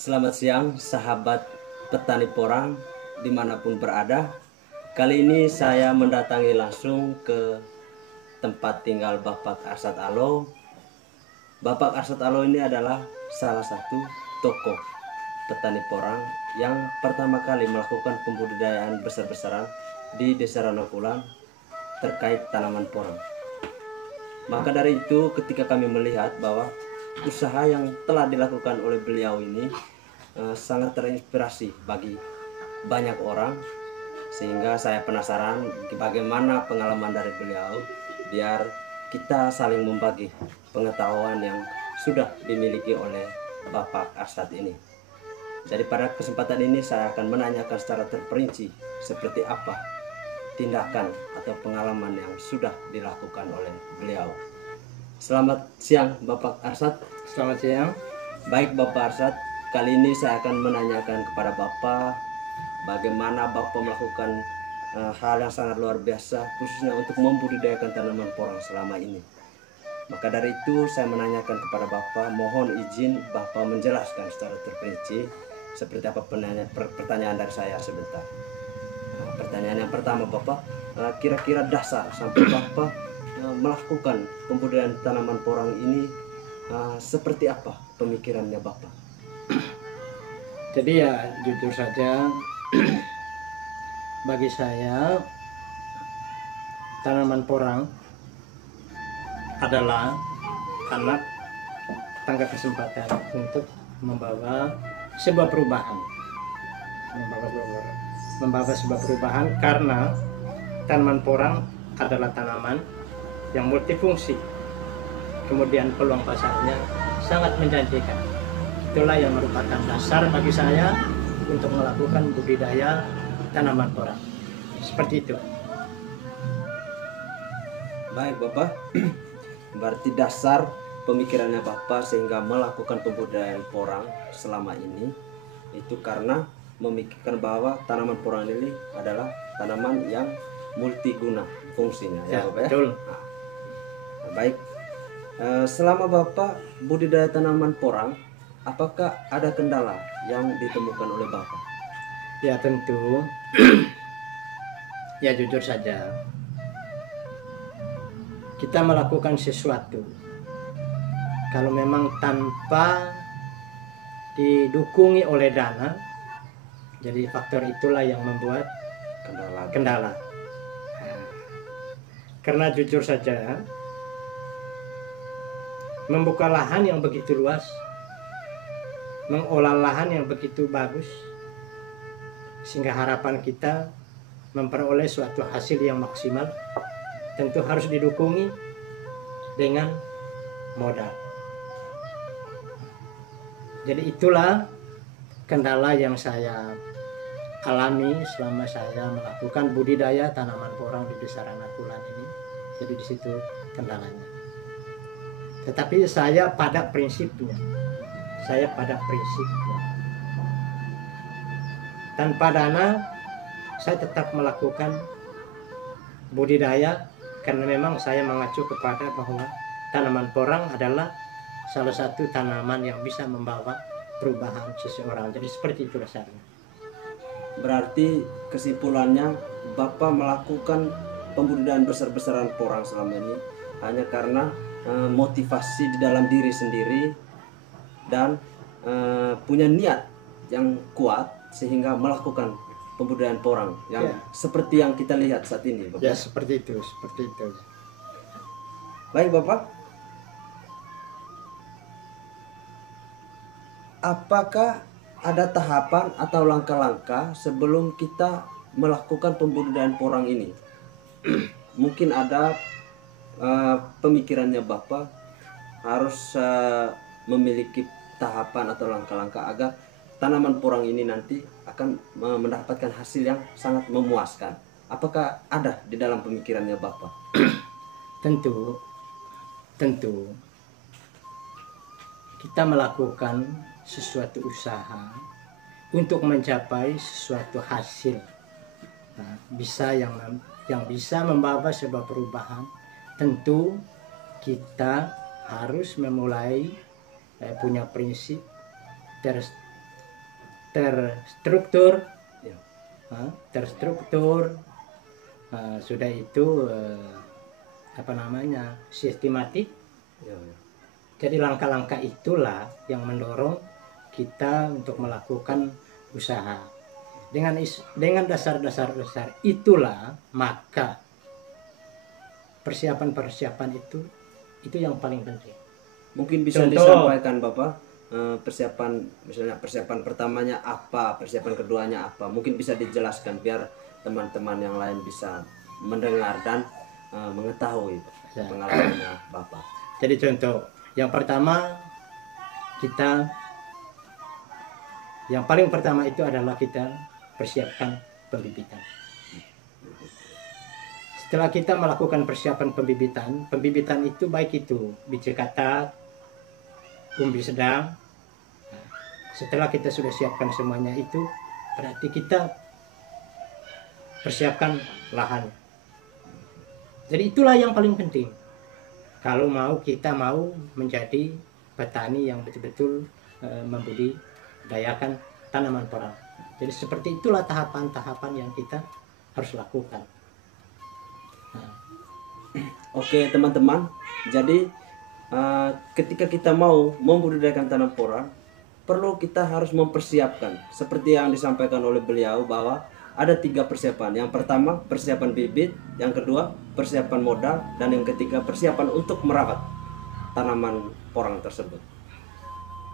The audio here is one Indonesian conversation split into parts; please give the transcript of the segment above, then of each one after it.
Selamat siang sahabat petani porang dimanapun berada. Kali ini saya mendatangi langsung ke tempat tinggal Bapak Arsad Alo. Bapak Arsad Alo ini adalah salah satu tokoh petani porang yang pertama kali melakukan pembudidayaan besar-besaran di Desa Ranakulan terkait tanaman porang. Maka dari itu ketika kami melihat bahwa usaha yang telah dilakukan oleh beliau ini sangat terinspirasi bagi banyak orang, sehingga saya penasaran bagaimana pengalaman dari beliau, biar kita saling membagi pengetahuan yang sudah dimiliki oleh Bapak Arsad ini. Jadi pada kesempatan ini saya akan menanyakan secara terperinci seperti apa tindakan atau pengalaman yang sudah dilakukan oleh beliau. Selamat siang Bapak Arsad. Selamat siang. Baik Bapak Arsad, kali ini saya akan menanyakan kepada Bapak bagaimana Bapak melakukan hal yang sangat luar biasa khususnya untuk membudidayakan tanaman porang selama ini. Maka dari itu saya menanyakan kepada Bapak, mohon izin Bapak menjelaskan secara terperinci seperti apa pertanyaan dari saya sebentar. Pertanyaan yang pertama Bapak, kira-kira dasar sampai Bapak melakukan pembudidayaan tanaman porang ini seperti apa pemikirannya Bapak? Jadi ya jujur saja bagi saya tanaman porang adalah anak tangga kesempatan untuk membawa sebuah perubahan. Membawa sebuah perubahan karena tanaman porang adalah tanaman yang multifungsi. Kemudian peluang pasarnya sangat menjanjikan. Itulah yang merupakan dasar bagi saya untuk melakukan budidaya tanaman porang. Seperti itu. Baik Bapak, berarti dasar pemikirannya Bapak sehingga melakukan pembudidayaan porang selama ini itu karena memikirkan bahwa tanaman porang ini adalah tanaman yang multiguna fungsinya, ya Bapak ya? Betul. Nah, baik, selama Bapak budidaya tanaman porang, apakah ada kendala yang ditemukan oleh Bapak? Ya tentu. Ya jujur saja, kita melakukan sesuatu kalau memang tanpa didukungi oleh dana, jadi faktor itulah yang membuat kendala. Karena jujur saja, membuka lahan yang begitu luas, mengolah lahan yang begitu bagus, sehingga harapan kita memperoleh suatu hasil yang maksimal tentu harus didukungi dengan modal. Jadi itulah kendala yang saya alami selama saya melakukan budidaya tanaman porang di Desa Ranakulan ini. Jadi di situ kendalanya. Tetapi saya pada prinsipnya. Tanpa dana saya tetap melakukan budidaya karena memang saya mengacu kepada bahwa tanaman porang adalah salah satu tanaman yang bisa membawa perubahan seseorang. Jadi seperti itu dasarnya. Berarti kesimpulannya Bapak melakukan pembudidayaan besar-besaran porang selama ini hanya karena motivasi di dalam diri sendiri dan punya niat yang kuat sehingga melakukan pembudidayaan porang yang seperti yang kita lihat saat ini Bapak. Ya seperti itu. Baik Bapak, apakah ada tahapan atau langkah-langkah sebelum kita melakukan pembudidayaan porang ini? Mungkin ada pemikirannya Bapak harus memiliki tahapan atau langkah-langkah agar tanaman porang ini nanti akan mendapatkan hasil yang sangat memuaskan. Apakah ada di dalam pemikirannya Bapak? Tentu kita melakukan sesuatu usaha untuk mencapai sesuatu hasil, yang bisa membawa sebuah perubahan. Tentu kita harus memulai punya prinsip terstruktur, Ya. terstruktur, sudah itu apa namanya, sistematik. Ya, ya. Jadi langkah-langkah itulah yang mendorong kita untuk melakukan usaha. Dengan dasar-dasar itulah, maka persiapan-persiapan itu yang paling penting. Mungkin bisa Contoh. disampaikan Bapak, persiapan, misalnya persiapan pertamanya apa, persiapan keduanya apa, mungkin bisa dijelaskan biar teman-teman yang lain bisa mendengar dan mengetahui Ya. pengalamannya Bapak. Jadi contoh, yang paling pertama itu adalah kita persiapkan pembibitan. Setelah kita melakukan persiapan pembibitan itu baik itu biji katak, umbi sedang. Setelah kita sudah siapkan semuanya itu, berarti kita persiapkan lahan. Jadi itulah yang paling penting. Kalau kita mau menjadi petani yang betul-betul membudidayakan tanaman porang. Jadi seperti itulah tahapan-tahapan yang kita harus lakukan. Oke teman-teman, jadi ketika kita mau membudidayakan tanam porang, perlu kita harus mempersiapkan seperti yang disampaikan oleh beliau bahwa ada 3 persiapan. Yang pertama persiapan bibit, yang kedua persiapan modal, dan yang ketiga persiapan untuk merawat tanaman porang tersebut.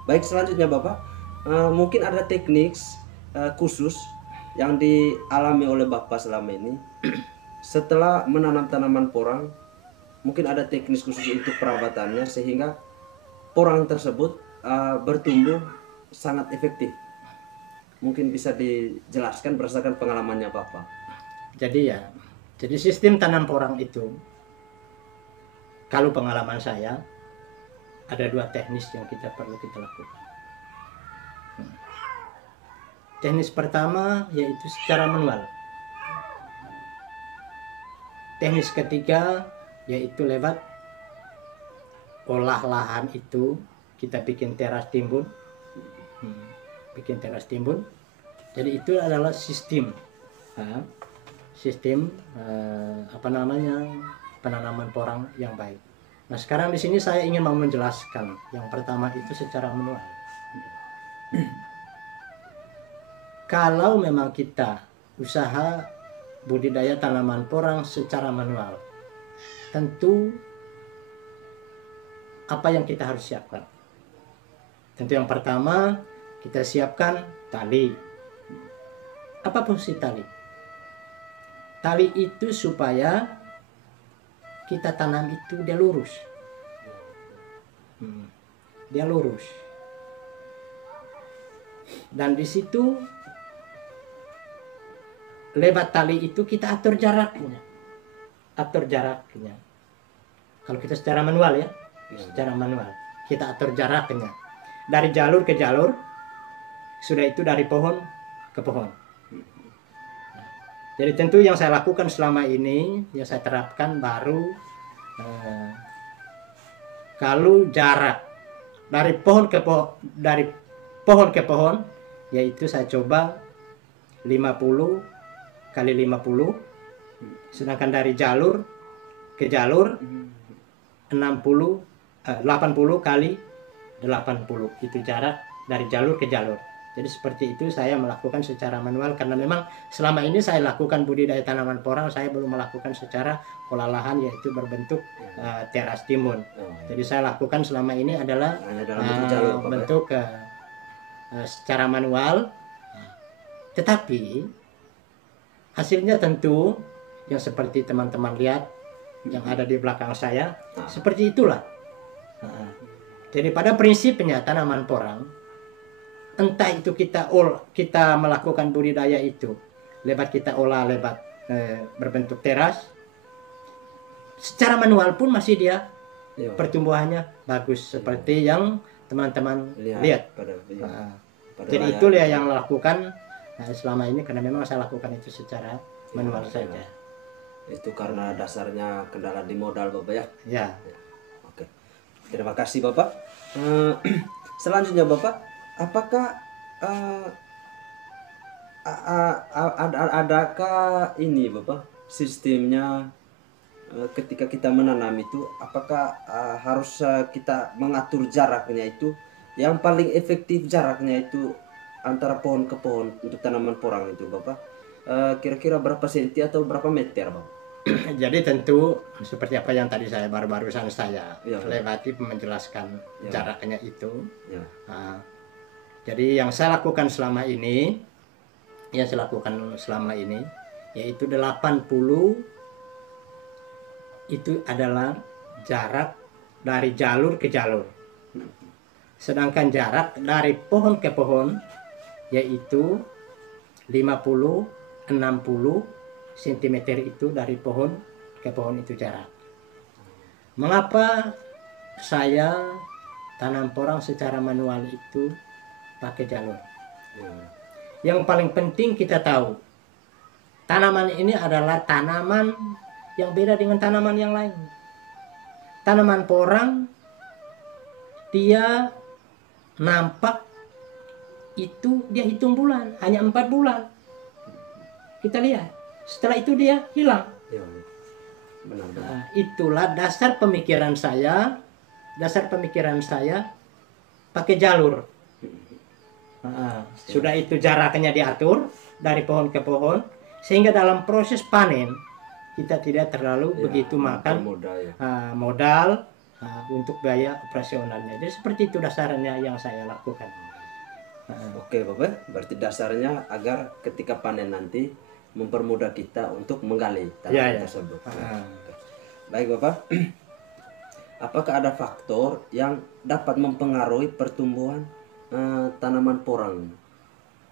Baik, selanjutnya Bapak, mungkin ada teknik khusus yang dialami oleh Bapak selama ini setelah menanam tanaman porang. Mungkin ada teknis khusus untuk perawatannya sehingga porang tersebut bertumbuh sangat efektif. Mungkin bisa dijelaskan berdasarkan pengalamannya Bapak. Jadi sistem tanam porang itu, kalau pengalaman saya, ada 2 teknis yang perlu kita lakukan. Teknis pertama yaitu secara manual. Teknis ketiga yaitu lewat olah lahan itu, kita bikin teras timbun. Jadi itu adalah sistem penanaman porang yang baik. Nah, sekarang di sini saya ingin mau menjelaskan yang pertama itu secara manual. Kalau memang kita usaha budidaya tanaman porang secara manual, tentu apa yang kita harus siapkan? Tentu yang pertama kita siapkan tali. Apa fungsi tali? Tali itu supaya kita tanam itu dia lurus. Dia lurus. Dan di situ lewat tali itu kita atur jaraknya. Kalau kita secara manual ya, secara manual kita atur jaraknya dari jalur ke jalur, sudah itu dari pohon ke pohon. Jadi tentu yang saya lakukan selama ini, yang saya terapkan baru kalau jarak dari pohon ke pohon, yaitu saya coba 50 kali 50, sedangkan dari jalur ke jalur 80 kali 80, itu jarak dari jalur ke jalur. Jadi seperti itu saya melakukan secara manual, karena memang selama ini saya lakukan budidaya tanaman porang, saya belum melakukan secara olah lahan, yaitu berbentuk teras timbun. Jadi saya lakukan selama ini adalah bentuk secara manual, tetapi hasilnya tentu yang seperti teman-teman lihat yang ada di belakang saya, seperti itulah. Jadi pada prinsipnya tanaman porang, entah itu kita melakukan budidaya itu lewat kita olah lewat berbentuk teras, secara manual pun masih dia pertumbuhannya bagus seperti yang teman-teman lihat. Jadi itu yang lakukan selama ini, karena memang saya lakukan itu secara manual saja. Itu karena dasarnya kendala di modal Bapak ya? Ya. Oke. Terima kasih Bapak. Selanjutnya Bapak, apakah adakah ini Bapak sistemnya ketika kita menanam itu apakah harus kita mengatur jaraknya itu yang paling efektif jaraknya itu antara pohon ke pohon untuk tanaman porang itu Bapak kira-kira berapa senti atau berapa meter Bapak? Jadi tentu seperti apa yang tadi saya barusan saya Ya. lewati menjelaskan Ya. jaraknya itu. Ya. Nah, jadi yang saya lakukan selama ini, yaitu 80 itu adalah jarak dari jalur ke jalur. Sedangkan jarak dari pohon ke pohon yaitu 50-60 cm itu dari pohon ke pohon itu jarak. Mengapa saya tanam porang secara manual itu pakai jalur? Ya. Yang paling penting kita tahu, tanaman ini adalah tanaman yang beda dengan tanaman yang lain. Tanaman porang, dia nampak itu dia hitung bulan, hanya 4 bulan. Kita lihat, setelah itu dia hilang. Ya. Benar. Nah, itulah dasar pemikiran saya pakai jalur. Nah, sudah itu jaraknya diatur dari pohon ke pohon, sehingga dalam proses panen kita tidak terlalu begitu makan modal untuk biaya operasionalnya. Jadi seperti itu dasarnya yang saya lakukan. Oke Bapak, berarti dasarnya agar ketika panen nanti mempermudah kita untuk menggali tanaman tersebut. Baik Bapak, apakah ada faktor yang dapat mempengaruhi pertumbuhan tanaman porang?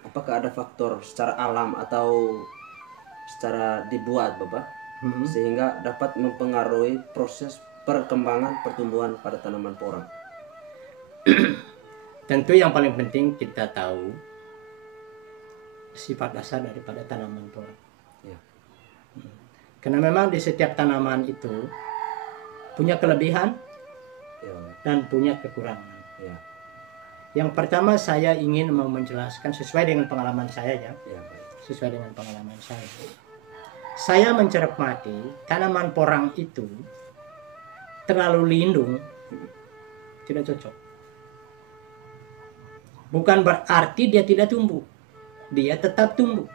Apakah ada faktor secara alam atau secara dibuat Bapak sehingga dapat mempengaruhi proses perkembangan pertumbuhan pada tanaman porang? Tentu yang paling penting kita tahu sifat dasar daripada tanaman porang. Ya. Karena memang di setiap tanaman itu punya kelebihan dan punya kekurangan. Ya. Yang pertama saya ingin mau menjelaskan sesuai dengan pengalaman saya ya. Ya. Sesuai dengan pengalaman saya. Saya mencermati tanaman porang itu terlalu lindung tidak cocok. Bukan berarti dia tidak tumbuh. Dia tetap tumbuh.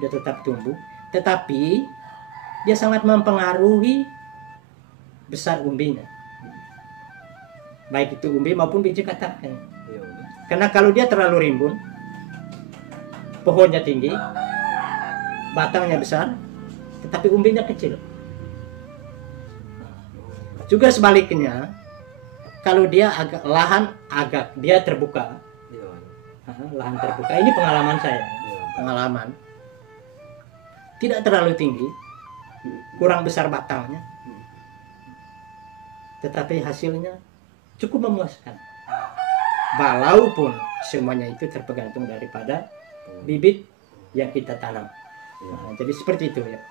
Dia tetap tumbuh, tetapi dia sangat mempengaruhi besar umbinya. Baik itu umbi maupun biji kataknya. Karena kalau dia terlalu rimbun, pohonnya tinggi, batangnya besar, tetapi umbinya kecil. Juga sebaliknya, kalau dia lahan dia terbuka, lahan terbuka, ini pengalaman saya, pengalaman tidak terlalu tinggi, kurang besar batangnya, tetapi hasilnya cukup memuaskan. Walaupun semuanya itu tergantung daripada bibit yang kita tanam. Nah, jadi seperti itu ya.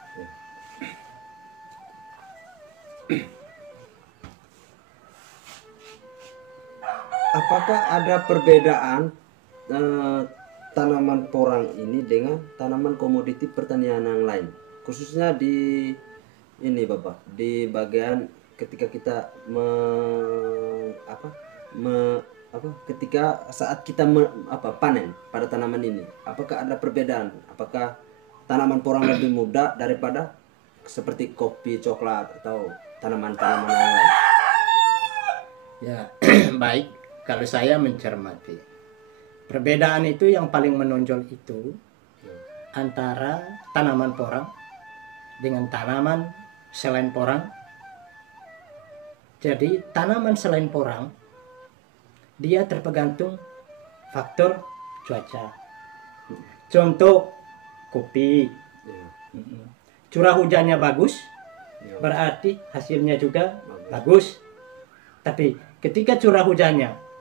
Apakah ada perbedaan tanaman porang ini dengan tanaman komoditi pertanian yang lain, khususnya di ini Bapak, di bagian ketika kita ketika saat kita panen pada tanaman ini, apakah ada perbedaan? Apakah tanaman porang lebih mudah daripada seperti kopi, coklat atau tanaman-tanaman yang lain? Ya, baik. Kalau saya mencermati, perbedaan itu yang paling menonjol itu antara tanaman porang dengan tanaman selain porang. Jadi tanaman selain porang dia tergantung faktor cuaca. Contoh kopi, curah hujannya bagus, berarti hasilnya juga bagus. Tapi ketika curah hujannya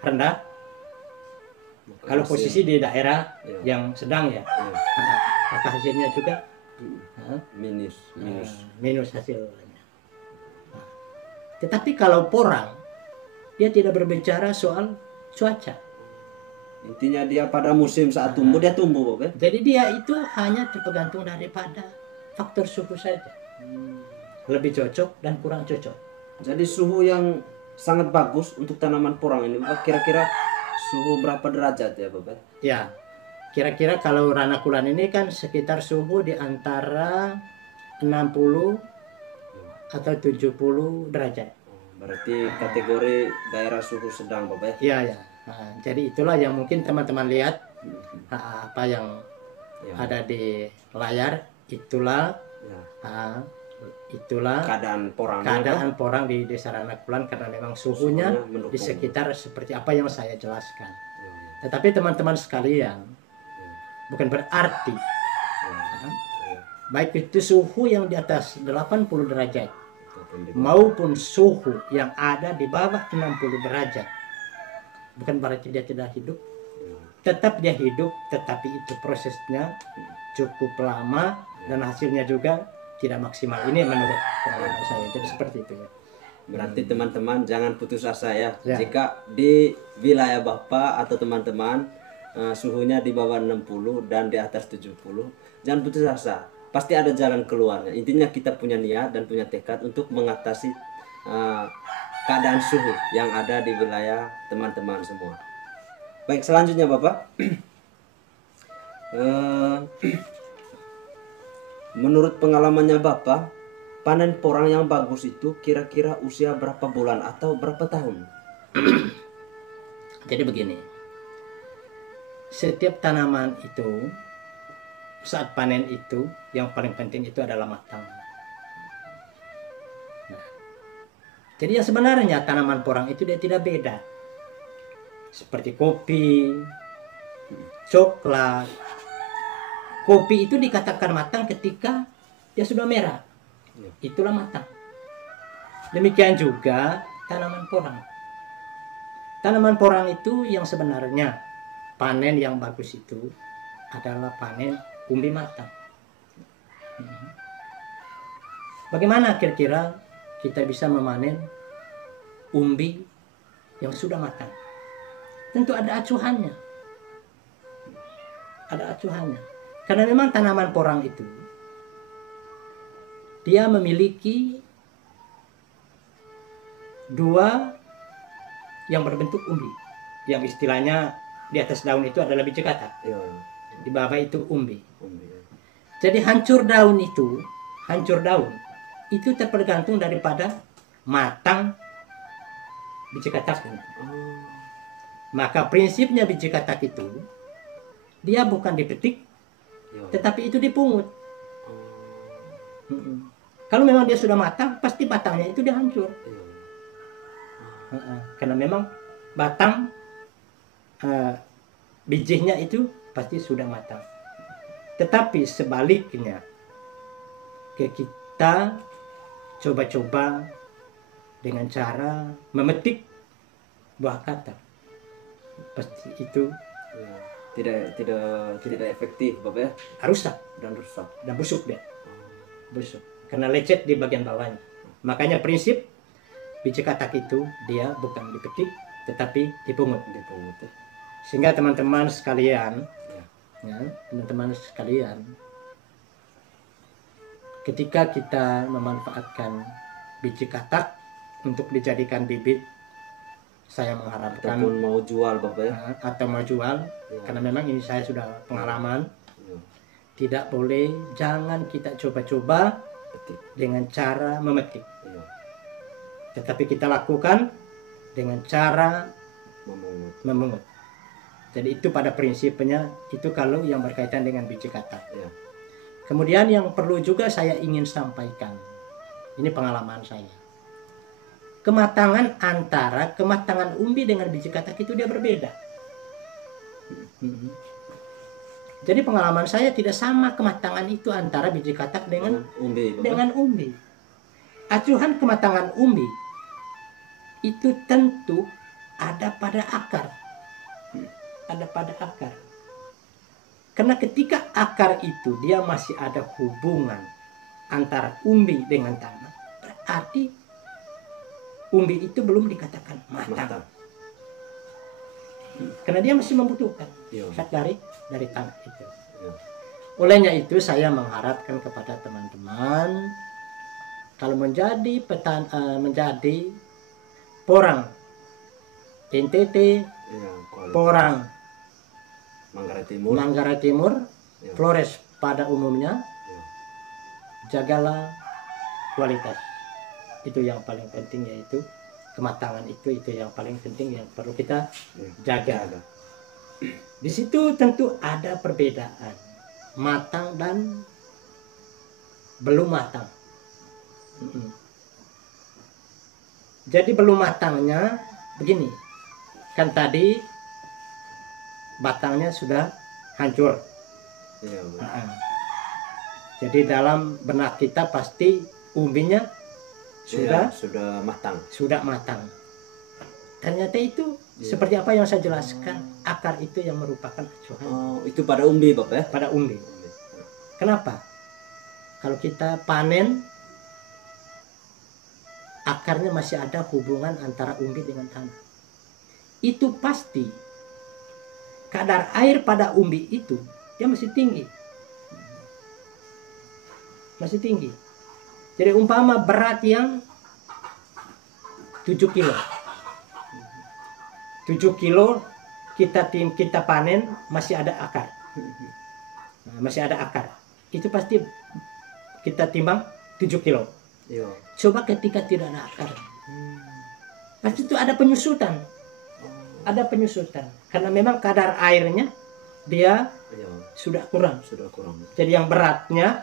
rendah, kalau posisi di daerah yang sedang ya, maka hasilnya juga minus hasilnya. Tetapi kalau porang, dia tidak berbicara soal cuaca. Intinya dia pada musim saat tumbuh dia tumbuh, Bob, ya? Jadi dia itu hanya tergantung daripada faktor suhu saja. Lebih cocok dan kurang cocok. Jadi suhu yang sangat bagus untuk tanaman porang ini, Bapak, kira-kira suhu berapa derajat ya, Bapak? Ya, kira-kira kalau Ranakulan ini kan sekitar suhu di antara 60 atau 70 derajat. Berarti kategori daerah suhu sedang, Bapak, ya? Iya, ya. Nah, jadi itulah yang mungkin teman-teman lihat apa yang Ya. ada di layar, itulah Ya. itulah Keadaan porangnya, keadaan porang di Desa Ranakulan karena memang suhunya mendukung. di sekitar seperti apa yang saya jelaskan. Ya, ya. Tetapi teman-teman sekalian, bukan berarti baik itu suhu yang di atas 80 derajat maupun suhu yang ada di bawah 60 derajat, bukan berarti dia tidak hidup. Tetap dia hidup, tetapi itu prosesnya cukup lama dan hasilnya juga tidak maksimal. Ini menurut pengalaman saya. Jadi seperti itu ya. Berarti teman-teman jangan putus asa ya. Ya. Jika di wilayah Bapak atau teman-teman suhunya di bawah 60 dan di atas 70, jangan putus asa. Pasti ada jalan keluarnya. Intinya kita punya niat dan punya tekad untuk mengatasi keadaan suhu yang ada di wilayah teman-teman semua. Baik, selanjutnya Bapak. Menurut pengalamannya Bapak, panen porang yang bagus itu kira-kira usia berapa bulan atau berapa tahun? Jadi begini, setiap tanaman itu saat panen itu yang paling penting itu adalah matang. Nah, jadi yang sebenarnya tanaman porang itu dia tidak beda seperti kopi, coklat. Kopi itu dikatakan matang ketika dia sudah merah, itulah matang. Demikian juga tanaman porang. Tanaman porang itu yang sebenarnya panen yang bagus itu adalah panen umbi matang. Bagaimana kira-kira kita bisa memanen umbi yang sudah matang? Tentu ada acuannya. Ada acuannya. Karena memang tanaman porang itu dia memiliki dua yang berbentuk umbi. Yang istilahnya di atas daun itu adalah biji katak. Di bawah itu umbi. Jadi hancur daun itu tergantung daripada matang biji katak. Maka prinsipnya biji katak itu dia bukan dipetik, tetapi itu dipungut. Kalau memang dia sudah matang, pasti batangnya itu dihancur. Karena memang batang bijinya itu pasti sudah matang. Tetapi sebaliknya, kita coba-coba dengan cara memetik buah katak, pasti itu tidak efektif, Bapak ya. rusak Dan rusak. dan busuk dia. Busuk karena lecet di bagian bawahnya. Makanya prinsip biji katak itu dia bukan dipetik tetapi dipungut. Ya. Sehingga teman-teman sekalian, teman-teman sekalian, ketika kita memanfaatkan biji katak untuk dijadikan bibit, saya mengharapkan Ataupun mau jual, Bapak ya. Atau mau jual, karena memang ini saya sudah pengalaman. Tidak boleh, jangan kita coba-coba dengan cara memetik. Tetapi kita lakukan dengan cara memungut. Jadi itu pada prinsipnya itu kalau yang berkaitan dengan biji katak. Kemudian yang perlu juga saya ingin sampaikan, ini pengalaman saya. Kematangan umbi dengan biji katak itu dia berbeda. Jadi pengalaman saya tidak sama kematangan itu antara biji katak dengan umbi. Acuan kematangan umbi itu tentu ada pada akar. Ada pada akar. Karena ketika akar itu dia masih ada hubungan antara umbi dengan tanah, berarti umbi itu belum dikatakan matang. karena dia masih membutuhkan Iya. hak dari tanah itu. Iya. Olehnya itu saya mengharapkan kepada teman-teman, kalau menjadi menjadi porang NTT, Iya, kualitas. porang Manggarai Timur. Manggarai Timur, Iya. Flores pada umumnya, Iya. jagalah kualitas. Itu yang paling penting, yaitu kematangan itu yang paling penting yang perlu kita Iya. jaga. Jaga. Di situ tentu ada perbedaan matang dan belum matang. Mm-mm. Jadi belum matangnya begini, kan tadi batangnya sudah hancur. Iya, betul. Jadi dalam benak kita pasti umbinya Iya, sudah matang. Ternyata itu Iya. seperti apa yang saya jelaskan, akar itu yang merupakan acuan Oh, itu pada umbi, Bapak ya? pada umbi. Kenapa? Kalau kita panen, akarnya masih ada hubungan antara umbi dengan tanah. Itu pasti kadar air pada umbi itu dia masih tinggi. Masih tinggi. Jadi umpama berat yang 7 kilo. 7 kilo kita panen masih ada akar. Nah, masih ada akar. Itu pasti kita timbang 7 kilo. Iya. Coba ketika tidak ada akar. Pasti itu ada penyusutan. Ada penyusutan. Karena memang kadar airnya dia Iya. sudah kurang. Sudah kurang. Jadi yang beratnya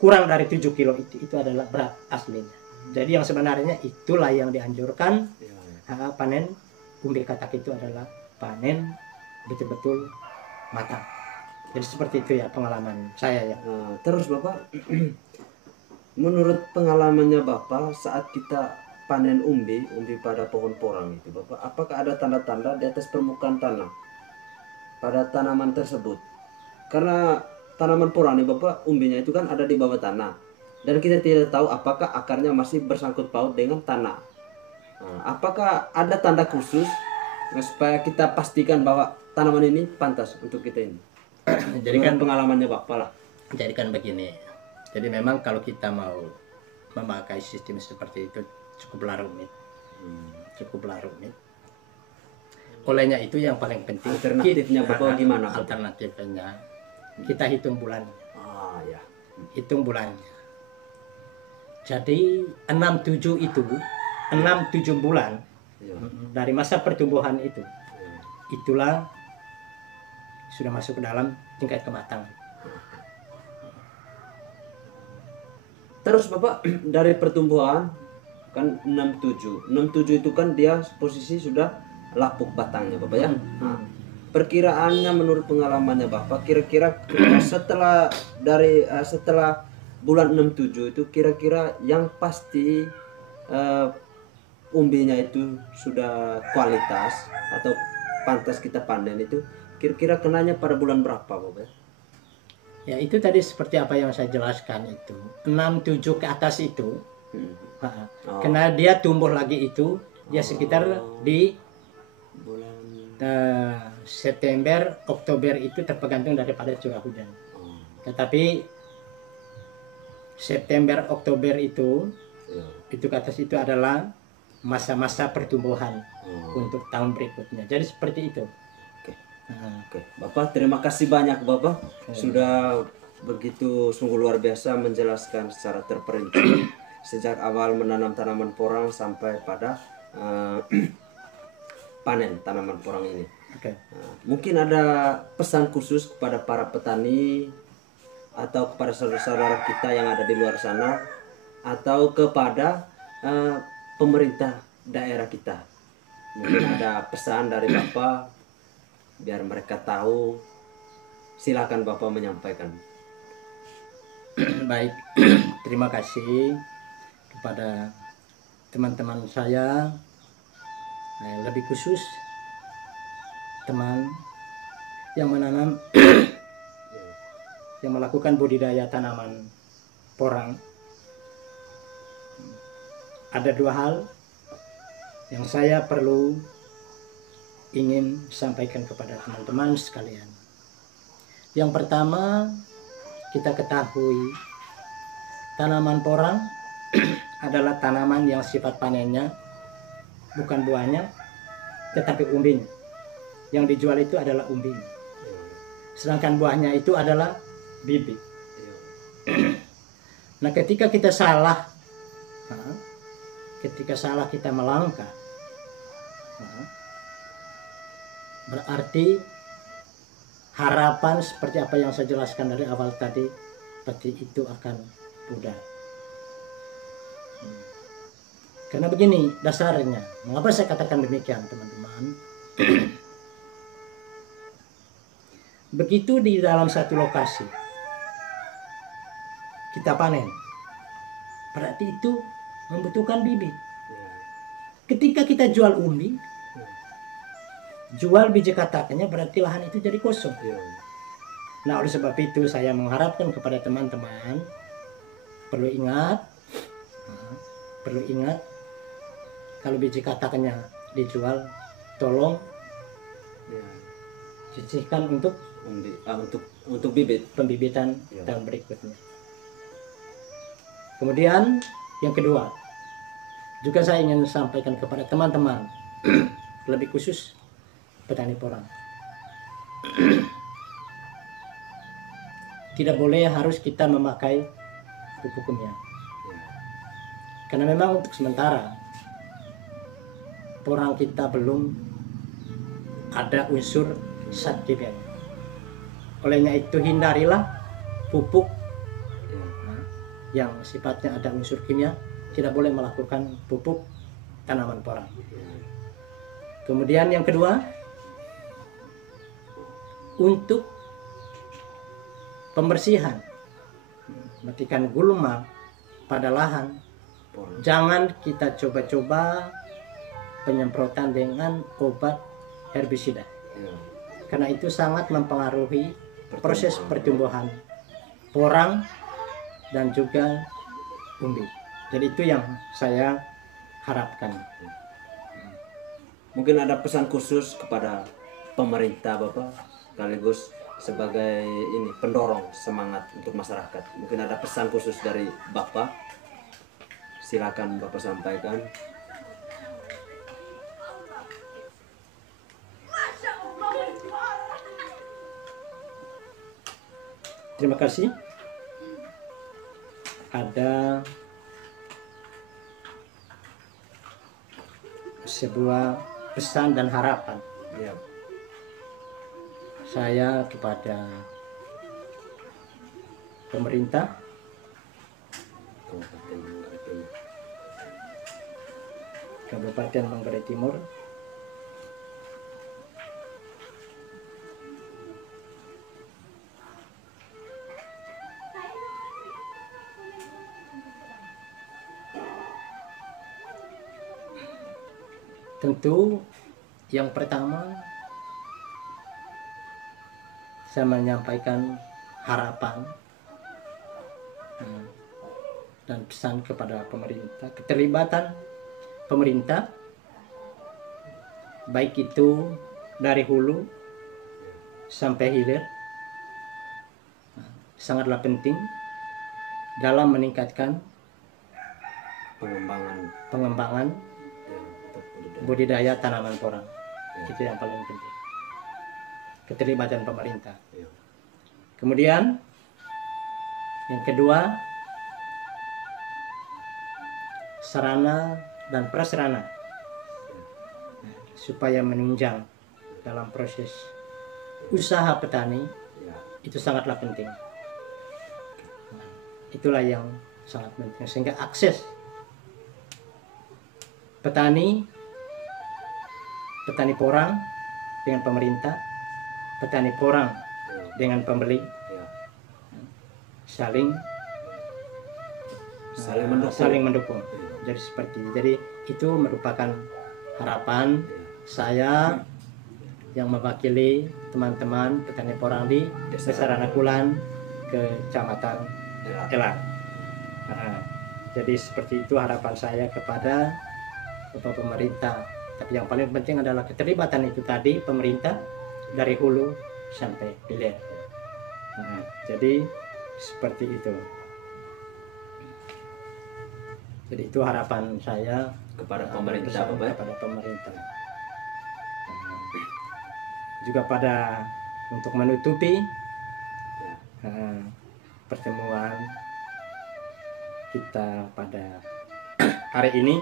kurang dari 7 kilo itu adalah berat aslinya. Jadi yang sebenarnya itulah yang dianjurkan. Iya. Panen umbi katak itu adalah panen betul-betul matang. Jadi seperti itu ya pengalaman saya ya. Terus Bapak, menurut pengalamannya Bapak saat kita panen umbi pada pohon porang itu Bapak, apakah ada tanda-tanda di atas permukaan tanah pada tanaman tersebut? Karena tanaman porang nih Bapak, umbinya itu kan ada di bawah tanah dan kita tidak tahu apakah akarnya masih bersangkut paut dengan tanah. Apakah ada tanda khusus supaya kita pastikan bahwa tanaman ini pantas untuk kita ini? Jadi kan pengalamannya Bapak lah. Jadi kan begini. Jadi memang kalau kita mau memakai sistem seperti itu cukup rumit. Cukup rumit. Olehnya itu yang paling penting. Alternatifnya Bapak gimana? Alternatifnya kita hitung bulan. Ya. Hitung bulannya. Jadi 67 itu 6-7 bulan Iya. dari masa pertumbuhan itu, Iya. itulah sudah masuk ke dalam tingkat kematangan. Terus Bapak dari pertumbuhan kan 67 itu kan dia posisi sudah lapuk batangnya Bapak ya. Perkiraannya menurut pengalamannya Bapak kira-kira setelah bulan 67 itu kira-kira yang pasti umbinya itu sudah kualitas atau pantas kita panen itu kira-kira kenanya pada bulan berapa Bapak? Ya itu tadi seperti apa yang saya jelaskan itu 6-7 ke atas itu. Karena dia tumbuh lagi itu dia sekitar di bulan September, Oktober itu tergantung daripada curah hujan. Tetapi September, Oktober itu ke atas itu adalah masa-masa pertumbuhan untuk tahun berikutnya. Jadi seperti itu. Oke. Bapak terima kasih banyak Bapak sudah begitu sungguh luar biasa menjelaskan secara terperinci sejak awal menanam tanaman porang sampai pada panen tanaman porang ini. Mungkin ada pesan khusus kepada para petani atau kepada saudara-saudara kita yang ada di luar sana atau kepada pemerintah daerah kita. Mungkin ada pesan dari Bapak biar mereka tahu. Silakan Bapak menyampaikan. Baik, terima kasih kepada teman-teman saya, lebih khusus teman yang menanam yang melakukan budidaya tanaman porang. Ada dua hal yang saya perlu ingin sampaikan kepada teman-teman sekalian. Yang pertama, kita ketahui tanaman porang adalah tanaman yang sifat panennya bukan buahnya, tetapi umbinya. Yang dijual itu adalah umbinya. Sedangkan buahnya itu adalah bibit. Nah, ketika kita salah kita melangkah, berarti harapan seperti apa yang saya jelaskan dari awal tadi, pasti itu akan pudar. Karena begini dasarnya, mengapa saya katakan demikian teman-teman? Begitu di dalam satu lokasi kita panen, berarti itu membutuhkan bibit. Ketika kita jual umbi, jual biji katakannya, berarti lahan itu jadi kosong. Nah, oleh sebab itu saya mengharapkan kepada teman-teman perlu ingat kalau biji katakannya dijual, tolong sisihkan untuk bibit pembibitan tahun berikutnya. Kemudian yang kedua, juga saya ingin sampaikan kepada teman-teman lebih khusus petani porang. Tidak boleh harus kita memakai pupuk kimia. Karena memang untuk sementara porang kita belum ada unsur zat kimia. Olehnya itu hindarilah pupuk yang sifatnya ada unsur kimia. Tidak boleh melakukan pupuk tanaman porang. Kemudian yang kedua, untuk pembersihan, matikan gulma pada lahan, jangan kita coba-coba penyemprotan dengan obat herbisida, karena itu sangat mempengaruhi proses pertumbuhan porang dan juga umbi. Jadi itu yang saya harapkan. Mungkin ada pesan khusus kepada pemerintah Bapak, sekaligus sebagai ini pendorong semangat untuk masyarakat. Mungkin ada pesan khusus dari Bapak, silakan Bapak sampaikan. Terima kasih. Ada sebuah pesan dan harapan saya kepada pemerintah Kabupaten Manggarai Timur, tentu yang pertama saya menyampaikan harapan dan pesan kepada pemerintah, keterlibatan pemerintah baik itu dari hulu sampai hilir sangatlah penting dalam meningkatkan pengembangan budidaya tanaman porang. Itu yang paling penting, keterlibatan pemerintah. Kemudian yang kedua, sarana dan prasarana supaya menunjang dalam proses usaha petani itu sangatlah penting. Itulah yang sangat penting, sehingga akses petani porang dengan pemerintah, petani porang dengan pembeli saling mendukung. Jadi seperti itu. Jadi itu merupakan harapan saya yang mewakili teman-teman petani porang di Desa Ranakulan, Kecamatan Elang. Jadi seperti itu harapan saya kepada Bapak pemerintah Tapi yang paling penting adalah keterlibatan itu tadi pemerintah dari hulu sampai hilir. Nah, jadi seperti itu. Jadi itu harapan saya kepada pemerintah, bersama Bapak. kepada pemerintah. Juga pada untuk menutupi pertemuan kita pada hari ini,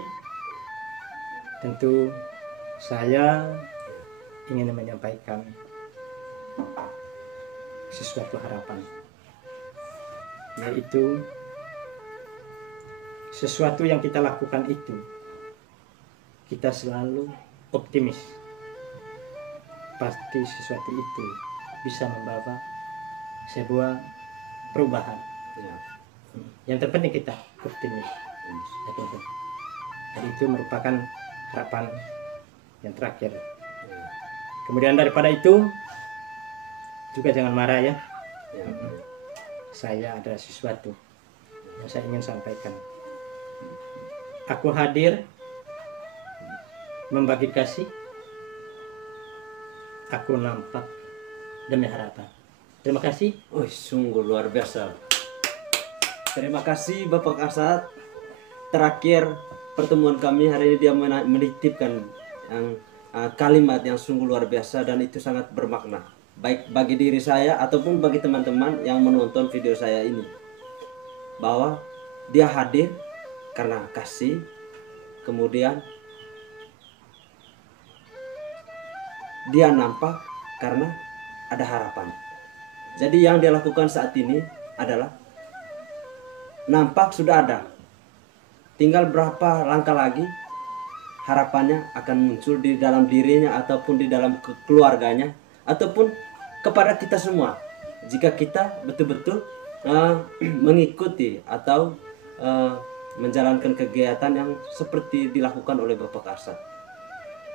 tentu saya ingin menyampaikan sesuatu harapan, yaitu sesuatu yang kita lakukan itu kita selalu optimis, pasti sesuatu itu bisa membawa sebuah perubahan. Ya. Yang terpenting kita optimis. Jadi itu merupakan harapan yang terakhir. Kemudian daripada itu juga jangan marah ya. Ya. Saya ada sesuatu yang saya ingin sampaikan. Aku hadir membagi kasih. Aku nampak demi harapan. Terima kasih. Oh, sungguh luar biasa. Terima kasih Bapak Arsat. Terakhir pertemuan kami hari ini dia menitipkan yang kalimat yang sungguh luar biasa dan itu sangat bermakna. Baik bagi diri saya ataupun bagi teman-teman yang menonton video saya ini. Bahwa dia hadir karena kasih, kemudian dia nampak karena ada harapan. Jadi yang dia lakukan saat ini adalah nampak sudah ada. Tinggal berapa langkah lagi harapannya akan muncul di dalam dirinya ataupun di dalam keluarganya ataupun kepada kita semua. Jika kita betul-betul mengikuti atau menjalankan kegiatan yang seperti dilakukan oleh Bapak Arsat.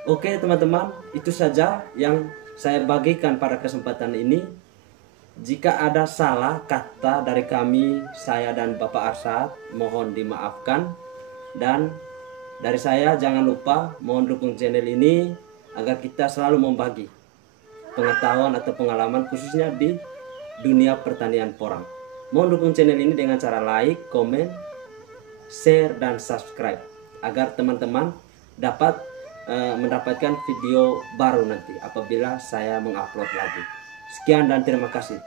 Oke teman-teman, itu saja yang saya bagikan pada kesempatan ini. Jika ada salah kata dari kami, saya dan Bapak Arsat, mohon dimaafkan. Dan dari saya jangan lupa mohon dukung channel ini agar kita selalu membagi pengetahuan atau pengalaman khususnya di dunia pertanian porang. Mohon dukung channel ini dengan cara like, komen, share, dan subscribe agar teman-teman dapat mendapatkan video baru nanti apabila saya mengupload lagi. Sekian dan terima kasih.